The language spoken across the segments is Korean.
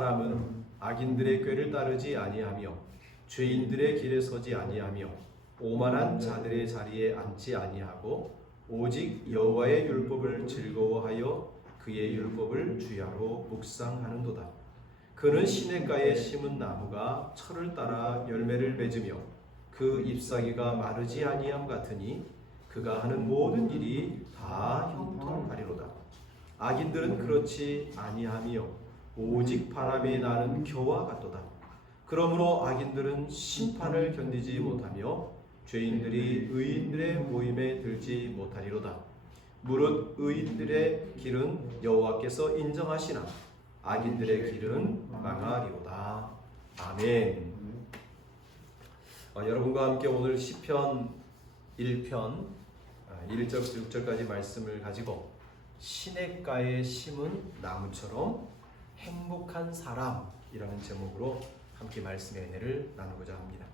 사람은 악인들의 꾀를 따르지 아니하며 죄인들의 길에 서지 아니하며 오만한 자들의 자리에 앉지 아니하고 오직 여호와의 율법을 즐거워하여 그의 율법을 주야로 묵상하는도다. 그는 시냇가에 심은 나무가 철을 따라 열매를 맺으며 그 잎사귀가 마르지 아니함 같으니 그가 하는 모든 일이 다 형통하리로다. 악인들은 그렇지 아니하며 오직 바람에 나는 겨와 같도다. 그러므로 악인들은 심판을 견디지 못하며 죄인들이 의인들의 모임에 들지 못하리로다. 무릇 의인들의 길은 여호와께서 인정하시나 악인들의 길은 망하리로다. 아멘. 여러분과 함께 오늘 시편 1편 1절 6절까지 말씀을 가지고 시냇가에 심은 나무처럼 행복한 사람이라는 제목으로 함께 말씀의 은혜를 나누고자 합니다.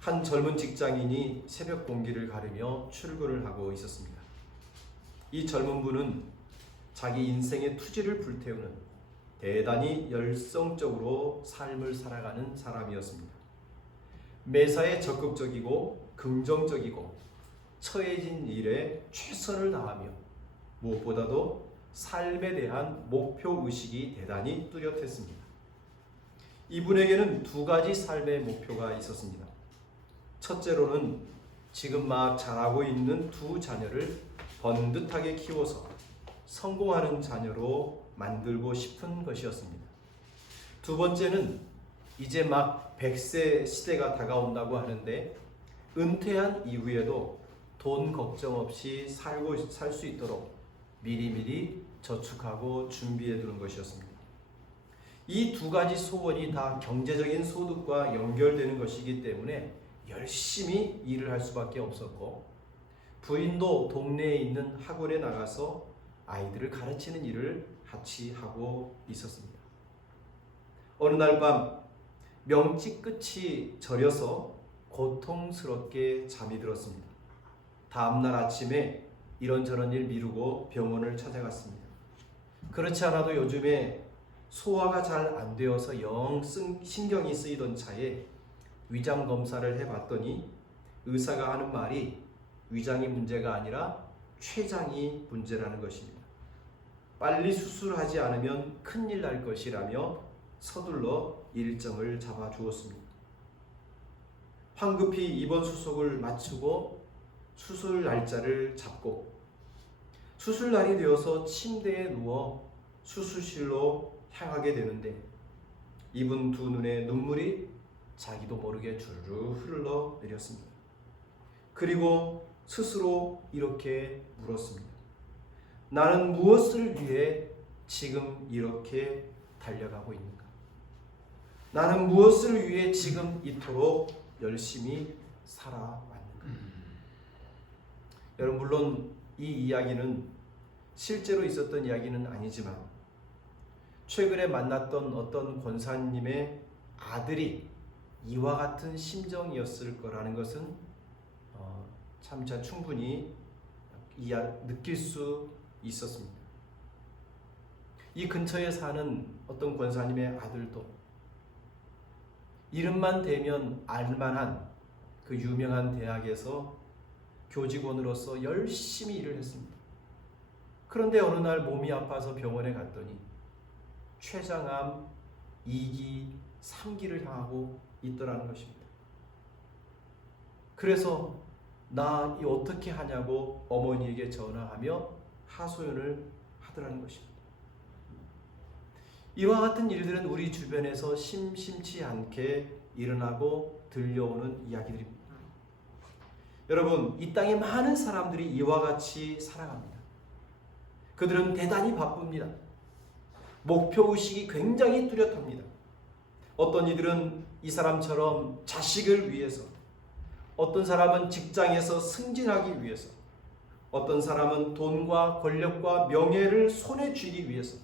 한 젊은 직장인이 새벽 공기를 가르며 출근을 하고 있었습니다. 이 젊은 분은 자기 인생의 투지를 불태우는 대단히 열성적으로 삶을 살아가는 사람이었습니다. 매사에 적극적이고 긍정적이고 처해진 일에 최선을 다하며 무엇보다도 삶에 대한 목표의식이 대단히 뚜렷했습니다. 이분에게는 두 가지 삶의 목표가 있었습니다. 첫째로는 지금 막 자라고 있는 두 자녀를 번듯하게 키워서 성공하는 자녀로 만들고 싶은 것이었습니다. 두 번째는 이제 막 100세 시대가 다가온다고 하는데 은퇴한 이후에도 돈 걱정 없이 살 수 있도록 미리미리 저축하고 준비해 두는 것이었습니다. 이 두 가지 소원이 다 경제적인 소득과 연결되는 것이기 때문에 열심히 일을 할 수밖에 없었고, 부인도 동네에 있는 학원에 나가서 아이들을 가르치는 일을 같이 하고 있었습니다. 어느 날 밤 명치 끝이 저려서 고통스럽게 잠이 들었습니다. 다음날 아침에 이런저런 일 미루고 병원을 찾아갔습니다. 그렇지 않아도 요즘에 소화가 잘 안 되어서 영 신경이 쓰이던 차에 위장 검사를 해봤더니 의사가 하는 말이 위장이 문제가 아니라 췌장이 문제라는 것입니다. 빨리 수술하지 않으면 큰일 날 것이라며 서둘러 일정을 잡아주었습니다. 황급히 입원 수속을 마치고 수술 날짜를 잡고 수술 날이 되어서 침대에 누워 수술실로 향하게 되는데 이분 두 눈에 눈물이 자기도 모르게 주르르 흘러 내렸습니다. 그리고 스스로 이렇게 물었습니다. 나는 무엇을 위해 지금 이렇게 달려가고 있는가? 나는 무엇을 위해 지금 이토록 열심히 살아왔는가? 여러분, 물론 이 이야기는 실제로 있었던 이야기는 아니지만 최근에 만났던 어떤 권사님의 아들이 이와 같은 심정이었을 거라는 것은 참자 충분히 느낄 수 있었습니다. 이 근처에 사는 어떤 권사님의 아들도 이름만 대면 알만한 그 유명한 대학에서 교직원으로서 열심히 일을 했습니다. 그런데 어느 날 몸이 아파서 병원에 갔더니 췌장암 2기, 3기를 향하고 있더라는 것입니다. 그래서 나 이 어떻게 하냐고 어머니에게 전화하며 하소연을 하더라는 것입니다. 이와 같은 일들은 우리 주변에서 심심치 않게 일어나고 들려오는 이야기들입니다. 여러분, 이 땅에 많은 사람들이 이와 같이 살아갑니다. 그들은 대단히 바쁩니다. 목표의식이 굉장히 뚜렷합니다. 어떤 이들은 이 사람처럼 자식을 위해서, 어떤 사람은 직장에서 승진하기 위해서, 어떤 사람은 돈과 권력과 명예를 손에 쥐기 위해서,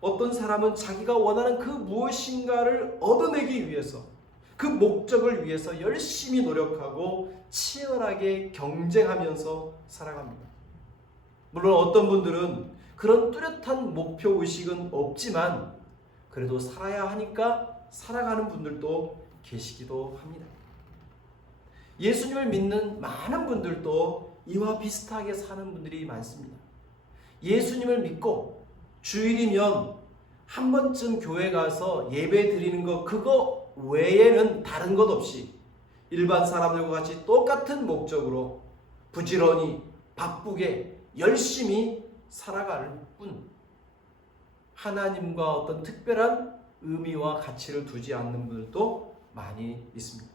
어떤 사람은 자기가 원하는 그 무엇인가를 얻어내기 위해서, 그 목적을 위해서 열심히 노력하고 치열하게 경쟁하면서 살아갑니다. 물론 어떤 분들은 그런 뚜렷한 목표의식은 없지만 그래도 살아야 하니까 살아가는 분들도 계시기도 합니다. 예수님을 믿는 많은 분들도 이와 비슷하게 사는 분들이 많습니다. 예수님을 믿고 주일이면 한 번쯤 교회 가서 예배 드리는 거 그거 외에는 다른 것 없이 일반 사람들과 같이 똑같은 목적으로 부지런히 바쁘게 열심히 살아가는 뿐 하나님과 어떤 특별한 의미와 가치를 두지 않는 분들도 많이 있습니다.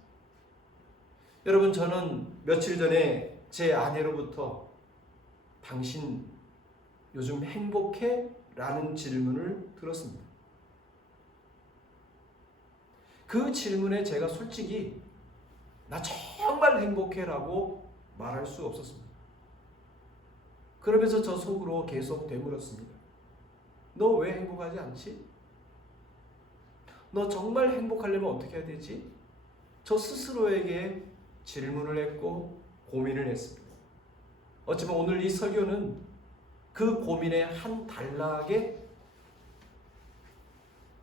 여러분, 저는 며칠 전에 제 아내로부터 당신 요즘 행복해? 라는 질문을 들었습니다. 그 질문에 제가 솔직히 나 정말 행복해 라고 말할 수 없었습니다. 그러면서 저 속으로 계속 되물었습니다. 너 왜 행복하지 않지? 너 정말 행복하려면 어떻게 해야 되지? 저 스스로에게 질문을 했고 고민을 했습니다. 어쩌면 오늘 이 설교는 그 고민의 한 단락에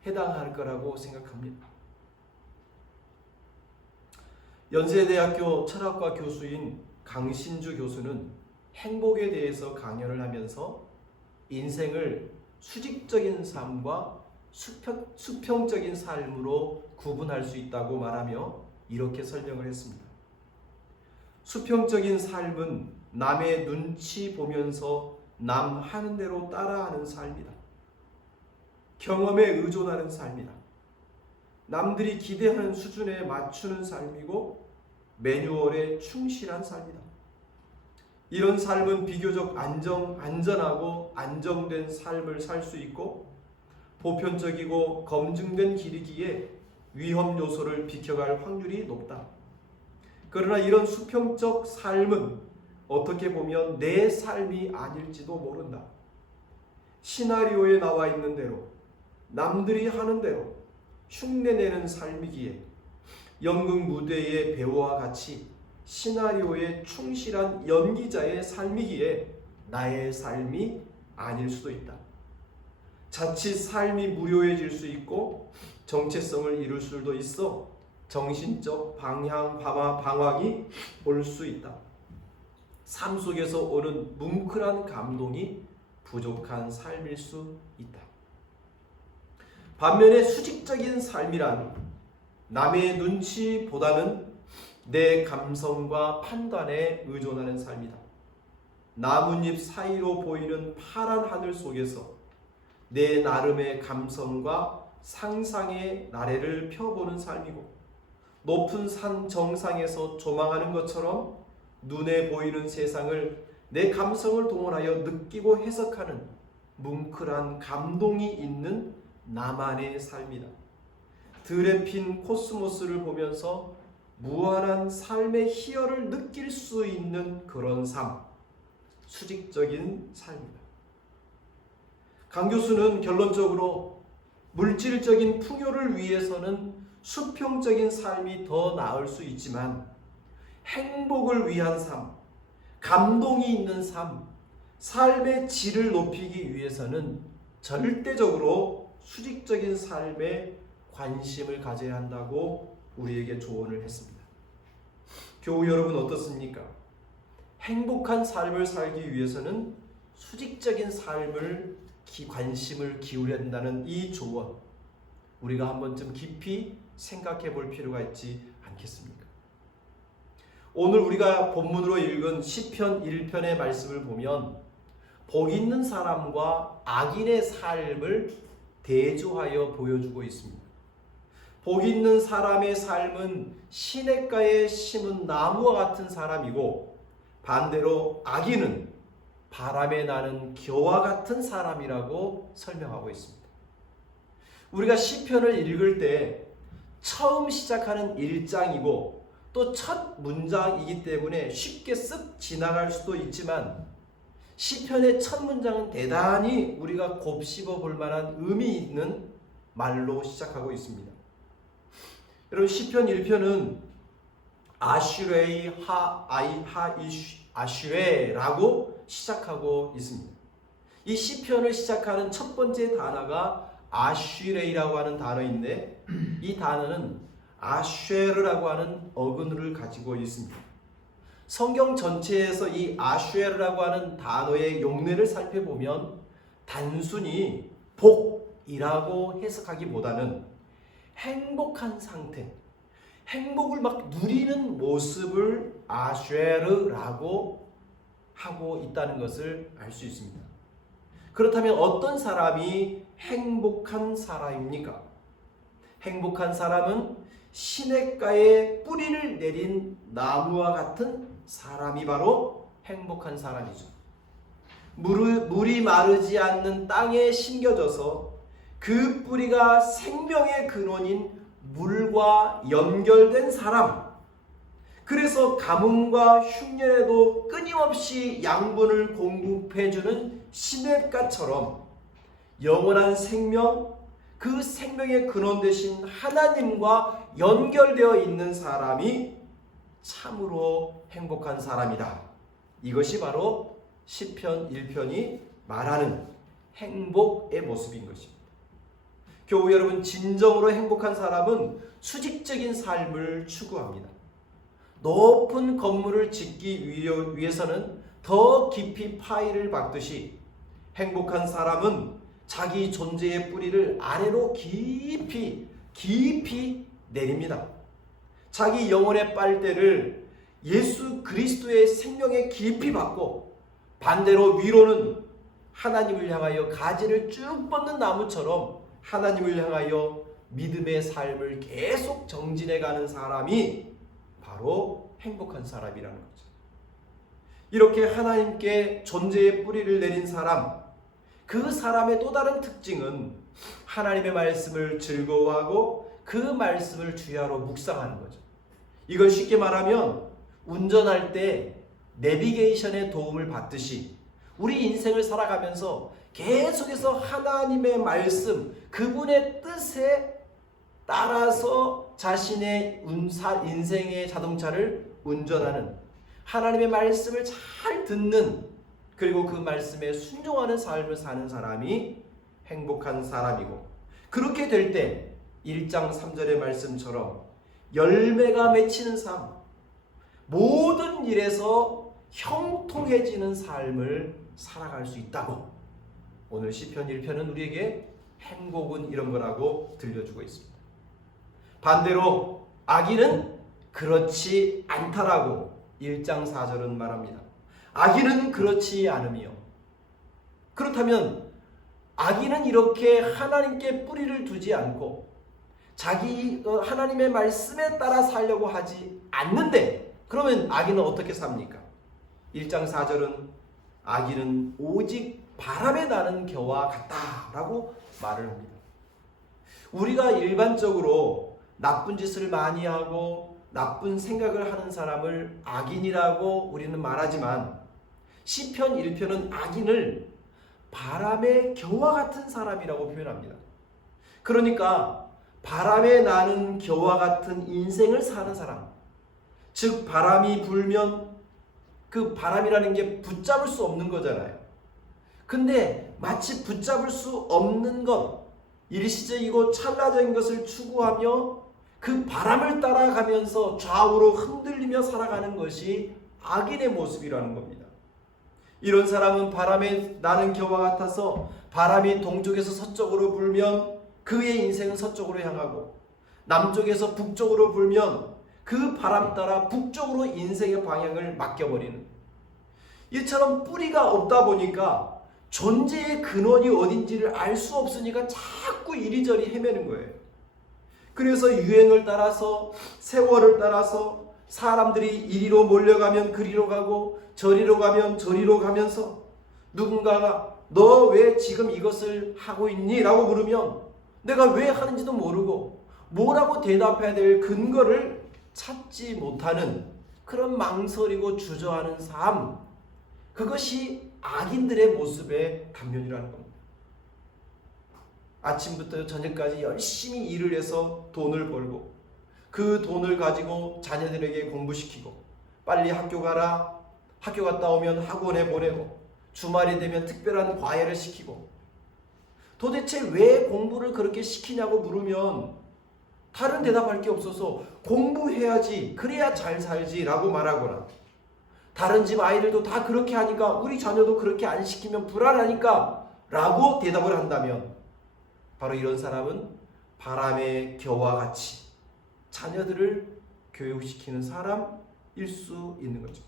해당할 거라고 생각합니다. 연세대학교 철학과 교수인 강신주 교수는 행복에 대해서 강연을 하면서 인생을 수직적인 삶과 수평적인 삶으로 구분할 수 있다고 말하며 이렇게 설명을 했습니다. 수평적인 삶은 남의 눈치 보면서 남 하는 대로 따라하는 삶이다. 경험에 의존하는 삶이다. 남들이 기대하는 수준에 맞추는 삶이고 매뉴얼에 충실한 삶이다. 이런 삶은 비교적 안전하고 안정된 삶을 살 수 있고 보편적이고 검증된 길이기에 위험 요소를 비켜갈 확률이 높다. 그러나 이런 수평적 삶은 어떻게 보면 내 삶이 아닐지도 모른다. 시나리오에 나와 있는 대로 남들이 하는 대로 흉내내는 삶이기에 연극 무대의 배우와 같이 시나리오에 충실한 연기자의 삶이기에 나의 삶이 아닐 수도 있다. 자칫 삶이 무료해질 수 있고 정체성을 잃을 수도 있어 정신적 방황이 올 수 있다. 삶 속에서 오는 뭉클한 감동이 부족한 삶일 수 있다. 반면에 수직적인 삶이란 남의 눈치보다는 내 감성과 판단에 의존하는 삶이다. 나뭇잎 사이로 보이는 파란 하늘 속에서 내 나름의 감성과 상상의 나래를 펴보는 삶이고 높은 산 정상에서 조망하는 것처럼 눈에 보이는 세상을 내 감성을 동원하여 느끼고 해석하는 뭉클한 감동이 있는 나만의 삶이다. 들에 핀 코스모스를 보면서 무한한 삶의 희열을 느낄 수 있는 그런 삶, 수직적인 삶이다. 강 교수는 결론적으로 물질적인 풍요를 위해서는 수평적인 삶이 더 나을 수 있지만 행복을 위한 삶, 감동이 있는 삶, 삶의 질을 높이기 위해서는 절대적으로 수직적인 삶에 관심을 가져야 한다고 우리에게 조언을 했습니다. 교우 여러분 어떻습니까? 행복한 삶을 살기 위해서는 수직적인 삶을 관심을 기울여야 된다는 이 조언, 우리가 한 번쯤 깊이 생각해 볼 필요가 있지 않겠습니까? 오늘 우리가 본문으로 읽은 시편 1편의 말씀을 보면 복 있는 사람과 악인의 삶을 대조하여 보여주고 있습니다. 복 있는 사람의 삶은 시냇가에 심은 나무와 같은 사람이고 반대로 악인은 바람에 나는 겨와 같은 사람이라고 설명하고 있습니다. 우리가 시편을 읽을 때 처음 시작하는 1장이고 또 첫 문장이기 때문에 쉽게 쓱 지나갈 수도 있지만 시편의 첫 문장은 대단히 우리가 곱씹어 볼 만한 의미 있는 말로 시작하고 있습니다. 여러분 시편 1편은 아슈레이 아슈레라고 시작하고 있습니다. 이 시편을 시작하는 첫 번째 단어가 아쉬레이라고 하는 단어인데 이 단어는 아쉐르라고 하는 어근을 가지고 있습니다. 성경 전체에서 이 아쉐르라고 하는 단어의 용례를 살펴보면 단순히 복이라고 해석하기보다는 행복한 상태, 행복을 막 누리는 모습을 아쉐르라고 하고 있다는 것을 알 수 있습니다. 그렇다면 어떤 사람이 행복한 사람입니까? 행복한 사람은 시냇가에 뿌리를 내린 나무와 같은 사람이 바로 행복한 사람이죠. 물이 마르지 않는 땅에 심겨져서 그 뿌리가 생명의 근원인 물과 연결된 사람, 그래서 가뭄과 흉년에도 끊임없이 양분을 공급해주는 시냇가처럼 영원한 생명, 그 생명의 근원 되신 하나님과 연결되어 있는 사람이 참으로 행복한 사람이다. 이것이 바로 시편 1편이 말하는 행복의 모습인 것입니다. 교우 여러분, 진정으로 행복한 사람은 수직적인 삶을 추구합니다. 높은 건물을 짓기 위해서는 더 깊이 파이를 박듯이 행복한 사람은 자기 존재의 뿌리를 아래로 깊이 내립니다. 자기 영혼의 빨대를 예수 그리스도의 생명에 깊이 받고 반대로 위로는 하나님을 향하여 가지를 쭉 뻗는 나무처럼 하나님을 향하여 믿음의 삶을 계속 정진해가는 사람이 바로 행복한 사람이라는 거죠. 이렇게 하나님께 존재의 뿌리를 내린 사람, 그 사람의 또 다른 특징은 하나님의 말씀을 즐거워하고 그 말씀을 주야로 묵상하는 거죠. 이걸 쉽게 말하면 운전할 때 내비게이션의 도움을 받듯이 우리 인생을 살아가면서 계속해서 하나님의 말씀, 그분의 뜻에 따라서 자신의 인생의 자동차를 운전하는, 하나님의 말씀을 잘 듣는, 그리고 그 말씀에 순종하는 삶을 사는 사람이 행복한 사람이고, 그렇게 될 때 1장 3절의 말씀처럼 열매가 맺히는 삶, 모든 일에서 형통해지는 삶을 살아갈 수 있다고 오늘 시편 1편은 우리에게 행복은 이런 거라고 들려주고 있습니다. 반대로 악인은 그렇지 않다라고 1장 4절은 말합니다. 악인은 그렇지 않으며, 그렇다면 악인은 이렇게 하나님께 뿌리를 두지 않고 자기 하나님의 말씀에 따라 살려고 하지 않는데, 그러면 악인은 어떻게 삽니까? 1장 4절은 악인은 오직 바람에 나는 겨와 같다라고 말을 합니다. 우리가 일반적으로 나쁜 짓을 많이 하고 나쁜 생각을 하는 사람을 악인이라고 우리는 말하지만 시편 1편은 악인을 바람의 겨와 같은 사람이라고 표현합니다. 그러니까 바람에 나는 겨와 같은 인생을 사는 사람, 즉 바람이 불면 그 바람이라는 게 붙잡을 수 없는 거잖아요. 근데 마치 붙잡을 수 없는 것, 일시적이고 찰나적인 것을 추구하며 그 바람을 따라가면서 좌우로 흔들리며 살아가는 것이 악인의 모습이라는 겁니다. 이런 사람은 바람에 나는 겨와 같아서 바람이 동쪽에서 서쪽으로 불면 그의 인생은 서쪽으로 향하고, 남쪽에서 북쪽으로 불면 그 바람 따라 북쪽으로 인생의 방향을 맡겨버리는, 이처럼 뿌리가 없다 보니까 존재의 근원이 어딘지를 알 수 없으니까 자꾸 이리저리 헤매는 거예요. 그래서 유행을 따라서, 세월을 따라서 사람들이 이리로 몰려가면 그리로 가고 저리로 가면 저리로 가면서 누군가가 너 왜 지금 이것을 하고 있니? 라고 물으면 내가 왜 하는지도 모르고 뭐라고 대답해야 될 근거를 찾지 못하는 그런 망설이고 주저하는 삶, 그것이 악인들의 모습의 단면이라는 겁니다. 아침부터 저녁까지 열심히 일을 해서 돈을 벌고 그 돈을 가지고 자녀들에게 공부시키고, 빨리 학교 가라, 학교 갔다 오면 학원에 보내고, 주말이 되면 특별한 과외를 시키고, 도대체 왜 공부를 그렇게 시키냐고 물으면 다른 대답할 게 없어서 공부해야지, 그래야 잘 살지 라고 말하거나, 다른 집 아이들도 다 그렇게 하니까 우리 자녀도 그렇게 안 시키면 불안하니까 라고 대답을 한다면, 바로 이런 사람은 바람의 겨와 같이 자녀들을 교육시키는 사람일 수 있는 거죠.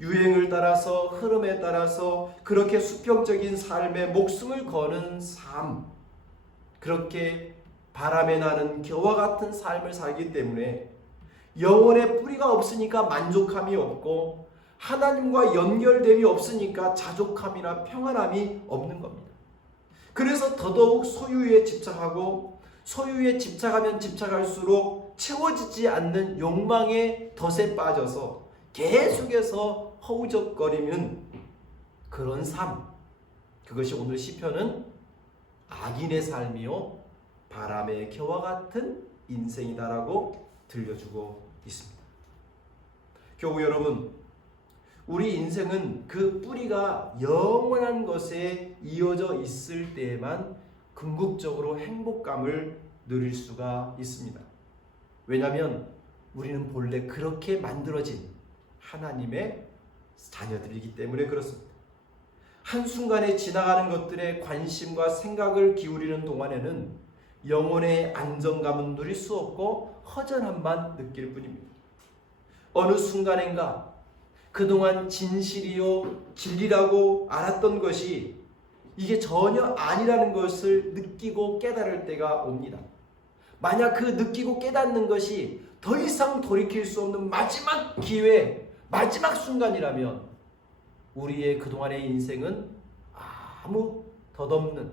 유행을 따라서, 흐름에 따라서 그렇게 수평적인 삶에 목숨을 거는 삶, 그렇게 바람에 나는 겨와 같은 삶을 살기 때문에 영혼의 뿌리가 없으니까 만족함이 없고, 하나님과 연결됨이 없으니까 자족함이나 평안함이 없는 겁니다. 그래서 더더욱 소유에 집착하고, 소유에 집착하면 집착할수록 채워지지 않는 욕망의 덫에 빠져서 계속해서 허우적거리는 그런 삶, 그것이 오늘 시편은 악인의 삶이요 바람의 겨와 같은 인생이다라고 들려주고 있습니다. 교우 여러분, 우리 인생은 그 뿌리가 영원한 것에 이어져 있을 때에만 궁극적으로 행복감을 누릴 수가 있습니다. 왜냐하면 우리는 본래 그렇게 만들어진 하나님의 자녀들이기 때문에 그렇습니다. 한순간에 지나가는 것들에 관심과 생각을 기울이는 동안에는 영혼의 안정감은 누릴 수 없고 허전함만 느낄 뿐입니다. 어느 순간인가 그동안 진실이요 진리라고 알았던 것이 이게 전혀 아니라는 것을 느끼고 깨달을 때가 옵니다. 만약 그 느끼고 깨닫는 것이 더 이상 돌이킬 수 없는 마지막 기회, 마지막 순간이라면 우리의 그동안의 인생은 아무 덧없는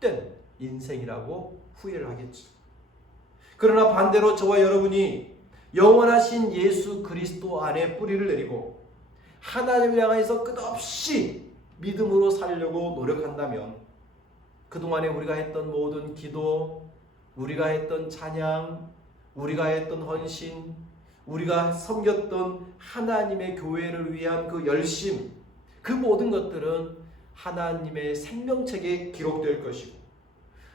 헛된 인생이라고 후회를 하겠죠. 그러나 반대로 저와 여러분이 영원하신 예수 그리스도 안에 뿌리를 내리고 하나님을 향해서 끝없이 믿음으로 살려고 노력한다면 그동안에 우리가 했던 모든 기도, 우리가 했던 찬양, 우리가 했던 헌신, 우리가 섬겼던 하나님의 교회를 위한 그 열심, 그 모든 것들은 하나님의 생명책에 기록될 것이고,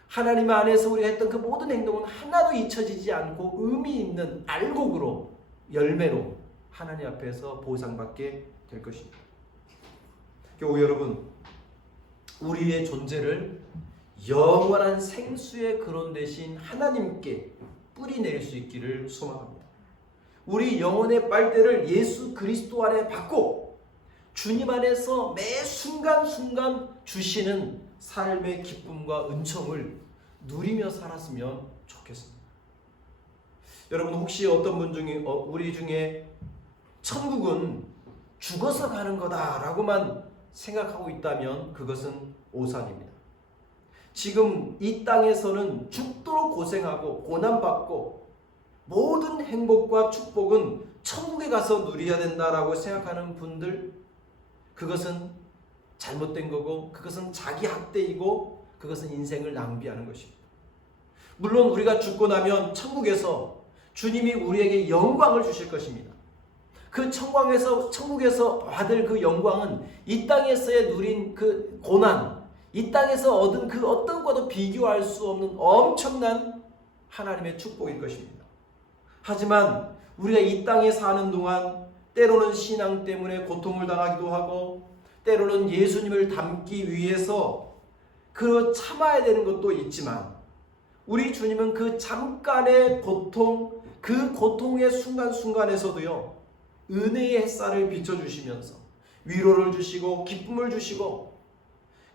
하나님 안에서 우리가 했던 그 모든 행동은 하나도 잊혀지지 않고 의미 있는 알곡으로, 열매로 하나님 앞에서 보상받게 될 것입니다. 교우 여러분, 우리의 존재를 영원한 생수의 근원 되신 하나님께 뿌리 내릴 수 있기를 소망합니다. 우리 영혼의 빨대를 예수 그리스도 안에 받고 주님 안에서 매 순간순간 주시는 삶의 기쁨과 은총을 누리며 살았으면 좋겠습니다. 여러분, 혹시 어떤 분 중에 우리 중에 천국은 죽어서 가는 거다라고만 생각하고 있다면 그것은 오산입니다. 지금 이 땅에서는 죽도록 고생하고 고난받고 모든 행복과 축복은 천국에 가서 누려야 된다라고 생각하는 분들, 그것은 잘못된 거고, 그것은 자기 학대이고, 그것은 인생을 낭비하는 것입니다. 물론 우리가 죽고 나면 천국에서 주님이 우리에게 영광을 주실 것입니다. 그 천국에서 받을 그 영광은 이 땅에서의 누린 그 고난, 이 땅에서 얻은 그 어떤 것도 비교할 수 없는 엄청난 하나님의 축복일 것입니다. 하지만 우리가 이 땅에 사는 동안 때로는 신앙 때문에 고통을 당하기도 하고, 때로는 예수님을 닮기 위해서 그 참아야 되는 것도 있지만, 우리 주님은 그 잠깐의 고통, 그 고통의 순간순간에서도요, 은혜의 햇살을 비춰주시면서 위로를 주시고 기쁨을 주시고,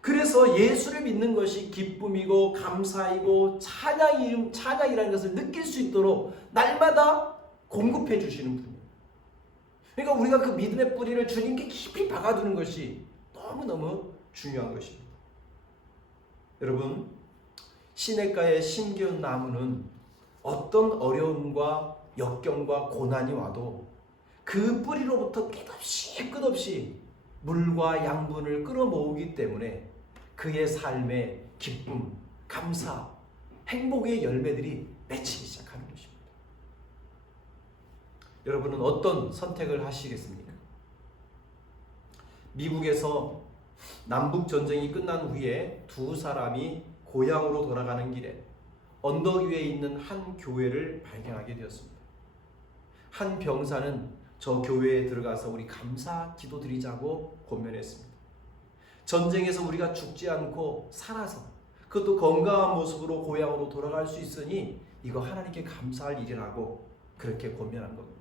그래서 예수를 믿는 것이 기쁨이고 감사이고 찬양이라는 것을 느낄 수 있도록 날마다 공급해 주시는 분이에요. 그러니까 우리가 그 믿음의 뿌리를 주님께 깊이 박아두는 것이 너무너무 중요한 것입니다. 여러분, 시냇가에 심기운 나무는 어떤 어려움과 역경과 고난이 와도 그 뿌리로부터 끝없이 물과 양분을 끌어모으기 때문에 그의 삶에 기쁨, 감사, 행복의 열매들이 맺히기 시작하는 것입니다. 여러분은 어떤 선택을 하시겠습니까? 미국에서 남북 전쟁이 끝난 후에 두 사람이 고향으로 돌아가는 길에 언덕 위에 있는 한 교회를 발견하게 되었습니다. 한 병사는 저 교회에 들어가서 우리 감사 기도 드리자고 권면했습니다. 전쟁에서 우리가 죽지 않고 살아서 그것도 건강한 모습으로 고향으로 돌아갈 수 있으니 이거 하나님께 감사할 일이라고 그렇게 권면한 겁니다.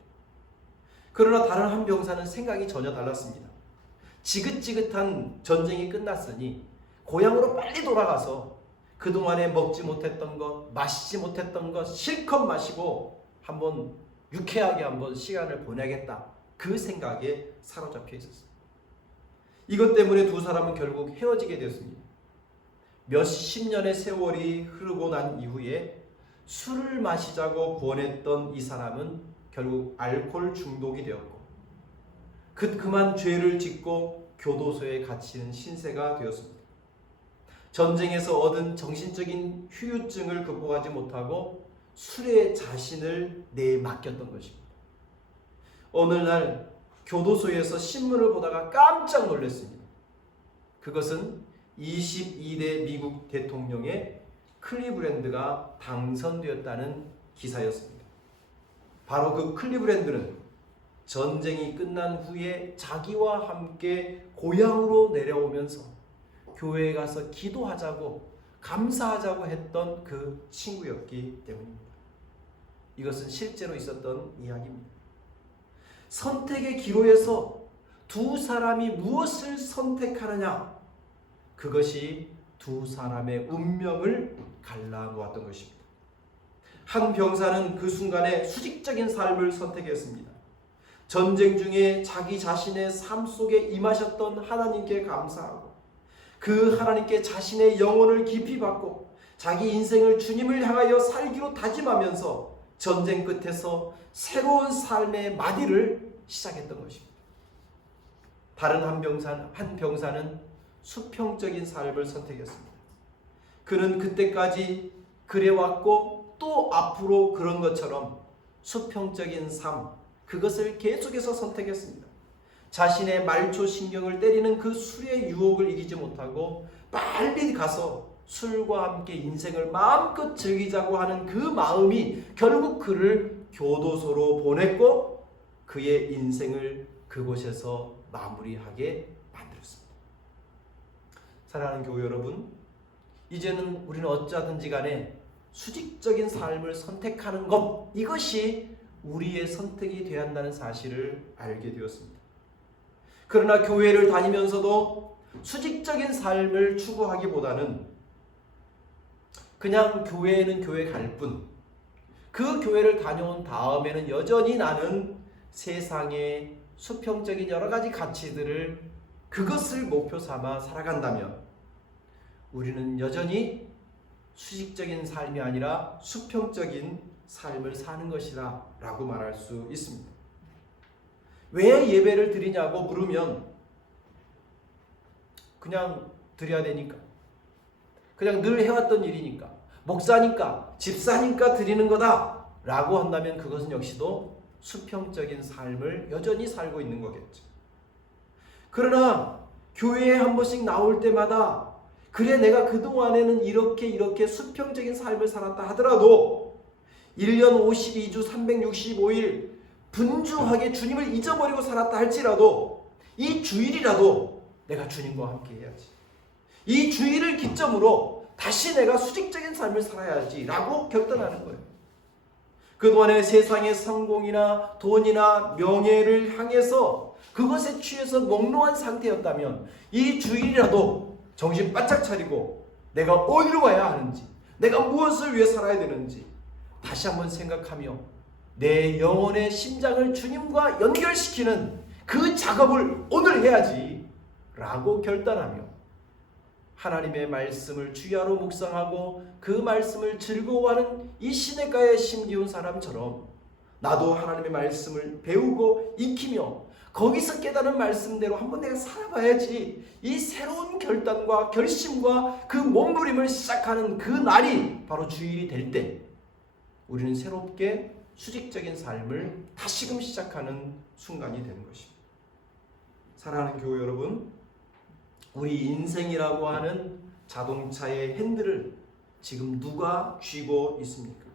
그러나 다른 한 병사는 생각이 전혀 달랐습니다. 지긋지긋한 전쟁이 끝났으니 고향으로 빨리 돌아가서 그동안에 먹지 못했던 것, 마시지 못했던 것 실컷 마시고 한번 유쾌하게 한번 시간을 보내겠다. 그 생각에 사로잡혀 있었습니다. 이것 때문에 두 사람은 결국 헤어지게 되었습니다. 몇십 년의 세월이 흐르고 난 이후에 술을 마시자고 권했던 이 사람은 결국 알코올 중독이 되었고 그만 죄를 짓고 교도소에 갇히는 신세가 되었습니다. 전쟁에서 얻은 정신적인 후유증을 극복하지 못하고 술에 자신을 내맡겼던 것입니다. 어느 날 교도소에서 신문을 보다가 깜짝 놀랐습니다. 그것은 22대 미국 대통령의 클리브랜드가 당선되었다는 기사였습니다. 바로 그 클리브랜드는 전쟁이 끝난 후에 자기와 함께 고향으로 내려오면서 교회에 가서 기도하자고 감사하자고 했던 그 친구였기 때문입니다. 이것은 실제로 있었던 이야기입니다. 선택의 기로에서 두 사람이 무엇을 선택하느냐, 그것이 두 사람의 운명을 갈라놓았던 것입니다. 한 병사는 그 순간에 수직적인 삶을 선택했습니다. 전쟁 중에 자기 자신의 삶 속에 임하셨던 하나님께 감사하고 그 하나님께 자신의 영혼을 깊이 받고 자기 인생을 주님을 향하여 살기로 다짐하면서 전쟁 끝에서 새로운 삶의 마디를 시작했던 것입니다. 다른 한 병사는 수평적인 삶을 선택했습니다. 그는 그때까지 그래왔고 또 앞으로 그런 것처럼 수평적인 삶, 그것을 계속해서 선택했습니다. 자신의 말초 신경을 때리는 그 술의 유혹을 이기지 못하고 빨리 가서 술과 함께 인생을 마음껏 즐기자고 하는 그 마음이 결국 그를 교도소로 보냈고 그의 인생을 그곳에서 마무리하게 만들었습니다. 사랑하는 교회 여러분, 이제는 우리는 어쩌든지 간에 수직적인 삶을 선택하는 것, 이것이 우리의 선택이 되어야 한다는 사실을 알게 되었습니다. 그러나 교회를 다니면서도 수직적인 삶을 추구하기보다는 그냥 교회에는 교회 갈 뿐, 그 교회를 다녀온 다음에는 여전히 나는 세상의 수평적인 여러 가지 가치들을 그것을 목표 삼아 살아간다면 우리는 여전히 수직적인 삶이 아니라 수평적인 삶을 사는 것이다 라고 말할 수 있습니다. 왜 예배를 드리냐고 물으면 그냥 드려야 되니까, 그냥 늘 해왔던 일이니까, 목사니까, 집사니까 드리는 거다 라고 한다면 그것은 역시도 수평적인 삶을 여전히 살고 있는 거겠죠. 그러나 교회에 한 번씩 나올 때마다 그래 내가 그동안에는 이렇게 수평적인 삶을 살았다 하더라도 1년 52주 365일 분주하게 주님을 잊어버리고 살았다 할지라도 이 주일이라도 내가 주님과 함께 해야지, 이 주일을 기점으로 다시 내가 수직적인 삶을 살아야지 라고 결단하는 거예요. 그동안에 세상의 성공이나 돈이나 명예를 향해서 그것에 취해서 몽롱한 상태였다면 이 주일이라도 정신 바짝 차리고 내가 어디로 가야 하는지, 내가 무엇을 위해 살아야 되는지 다시 한번 생각하며 내 영혼의 심장을 주님과 연결시키는 그 작업을 오늘 해야지 라고 결단하며 하나님의 말씀을 주야로 묵상하고 그 말씀을 즐거워하는 이 시냇가에 심기운 사람처럼 나도 하나님의 말씀을 배우고 익히며 거기서 깨달은 말씀대로 한번 내가 살아봐야지, 이 새로운 결단과 결심과 그 몸부림을 시작하는 그 날이 바로 주일이 될 때 우리는 새롭게 수직적인 삶을 다시금 시작하는 순간이 되는 것입니다. 사랑하는 교회 여러분, 우리 인생이라고 하는 자동차의 핸들을 지금 누가 쥐고 있습니까?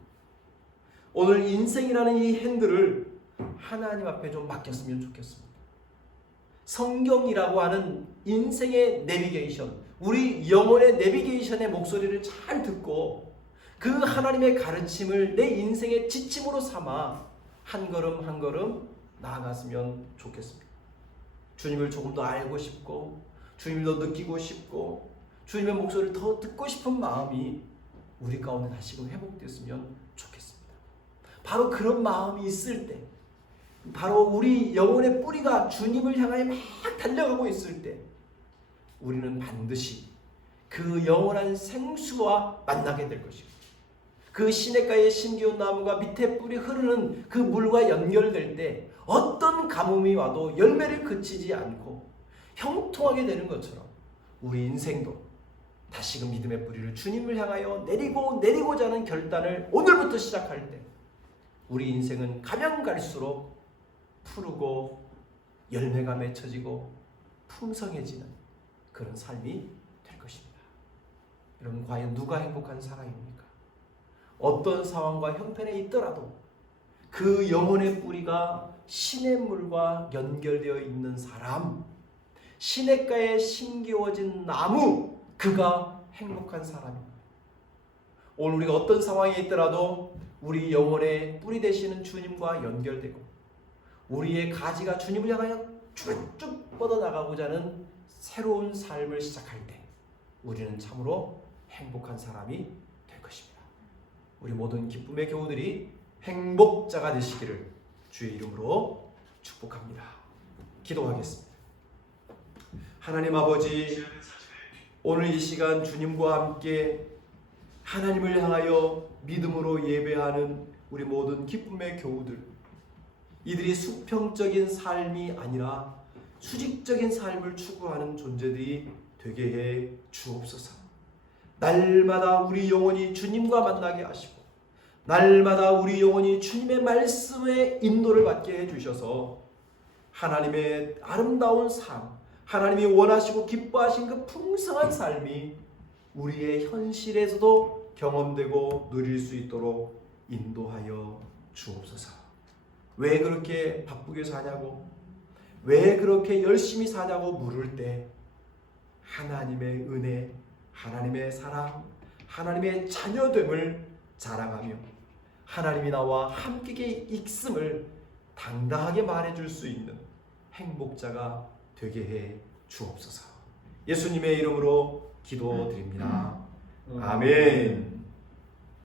오늘 인생이라는 이 핸들을 하나님 앞에 좀 맡겼으면 좋겠습니다. 성경이라고 하는 인생의 내비게이션, 우리 영혼의 내비게이션의 목소리를 잘 듣고 그 하나님의 가르침을 내 인생의 지침으로 삼아 한 걸음 한 걸음 나아갔으면 좋겠습니다. 주님을 조금 더 알고 싶고 주님을 더 느끼고 싶고 주님의 목소리를 더 듣고 싶은 마음이 우리 가운데 다시금 회복됐으면 좋겠습니다. 바로 그런 마음이 있을 때, 바로 우리 영혼의 뿌리가 주님을 향하여 막 달려가고 있을 때 우리는 반드시 그 영원한 생수와 만나게 될 것입니다. 그 시냇가의 심기운 나무가 밑에 뿌리 흐르는 그 물과 연결될 때 어떤 가뭄이 와도 열매를 그치지 않고 형통하게 되는 것처럼 우리 인생도 다시금 믿음의 뿌리를 주님을 향하여 내리고자 하는 결단을 오늘부터 시작할 때 우리 인생은 가면 갈수록 푸르고 열매가 맺혀지고 풍성해지는 그런 삶이 될 것입니다. 여러분, 과연 누가 행복한 사람입니까? 어떤 상황과 형편에 있더라도 그 영혼의 뿌리가 시냇물과 연결되어 있는 사람, 시냇가에 심기워진 나무, 그가 행복한 사람입니다. 오늘 우리가 어떤 상황에 있더라도 우리 영혼의 뿌리 되시는 주님과 연결되고 우리의 가지가 주님을 향하여 쭉쭉 뻗어나가고자 하는 새로운 삶을 시작할 때 우리는 참으로 행복한 사람이 될 것입니다. 우리 모든 기쁨의 교우들이 행복자가 되시기를 주의 이름으로 축복합니다. 기도하겠습니다. 하나님 아버지, 오늘 이 시간 주님과 함께 하나님을 향하여 믿음으로 예배하는 우리 모든 기쁨의 교우들, 이들이 수평적인 삶이 아니라 수직적인 삶을 추구하는 존재들이 되게 해 주옵소서. 날마다 우리 영혼이 주님과 만나게 하시고 날마다 우리 영혼이 주님의 말씀에 인도를 받게 해주셔서 하나님의 아름다운 삶, 하나님이 원하시고 기뻐하신 그 풍성한 삶이 우리의 현실에서도 경험되고 누릴 수 있도록 인도하여 주옵소서. 왜 그렇게 바쁘게 사냐고, 왜 그렇게 열심히 사냐고 물을 때 하나님의 은혜, 하나님의 사랑, 하나님의 자녀됨을 자랑하며 하나님이 나와 함께 있음을 당당하게 말해줄 수 있는 행복자가 되게 해 주옵소서. 예수님의 이름으로 기도드립니다. 아멘.